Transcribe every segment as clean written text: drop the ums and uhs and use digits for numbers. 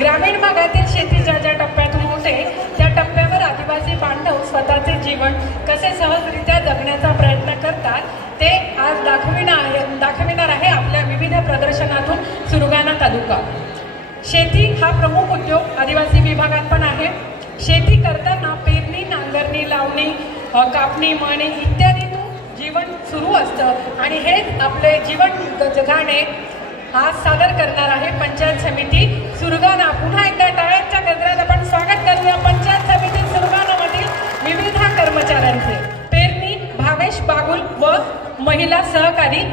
ग्रामीण भागातील शेती ज्या ज्या टप्प्यातून होते त्या टप्प्यावर आदिवासी बांधव स्वतःचे जीवन कसे सहजरित्या जगण्याचा प्रयत्न करतात ते आज दाखविणार आहे आपल्या विविध प्रदर्शनातून सुरगाणा तालुका। शेती हा प्रमुख उद्योग आदिवासी विभागात पण आहे। शेती करताना पेरणी, नांगरणी, लावणी, कापणी, मळणी इत्यादीतून जीवन सुरू असतं आणि हेच आपले जीवन जगाने आज सादर करणार आहे पंचायत समिती सुरगाणा। पुन्हा एकदा टाळ्यांच्या गजरात आपण स्वागत करूया पंचायत समिती सुरगाणामधील विविध कर्मचाऱ्यांचे। पेरणी भावेश बागुल व महिला सहकारी।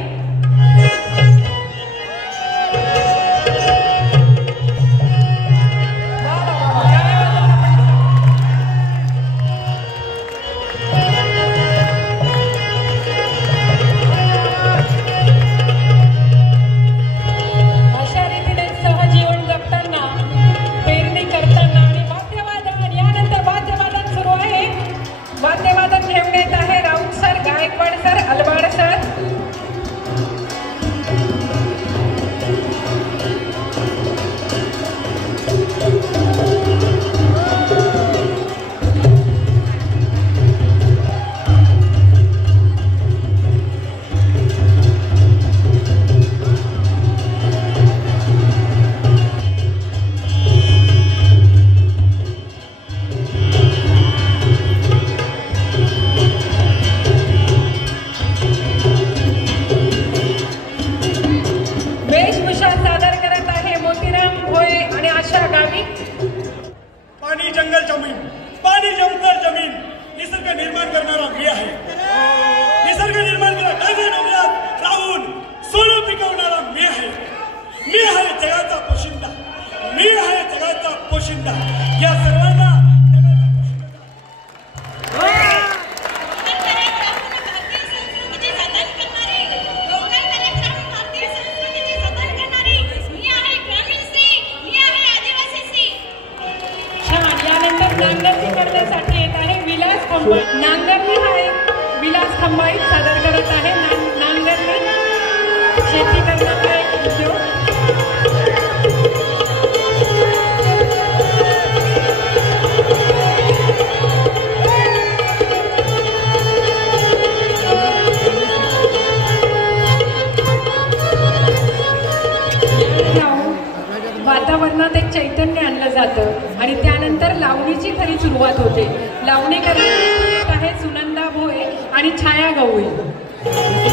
निसर्ग निर्माण करणारा मी आहे। निसर्ग निर्माण करा डाव्या डोंगरात राहून सोनं पिकवणारा मी आहे। मी आहे जगाचा पोशिंदा, मी आहे जगाचा पोशिंदा। या सर्वांना नांगरणी हा एक विलास खंबाळी सादर करत आहे। नांगरणी शेती करण्याचा एक उद्योग। वातावरणात एक चैतन्य आणलं जातं आणि त्यानंतर लावणीची खरी सुरुवात होते। लावणी करण्यात आहे सुनंदा भोये आणि छाया गवळी।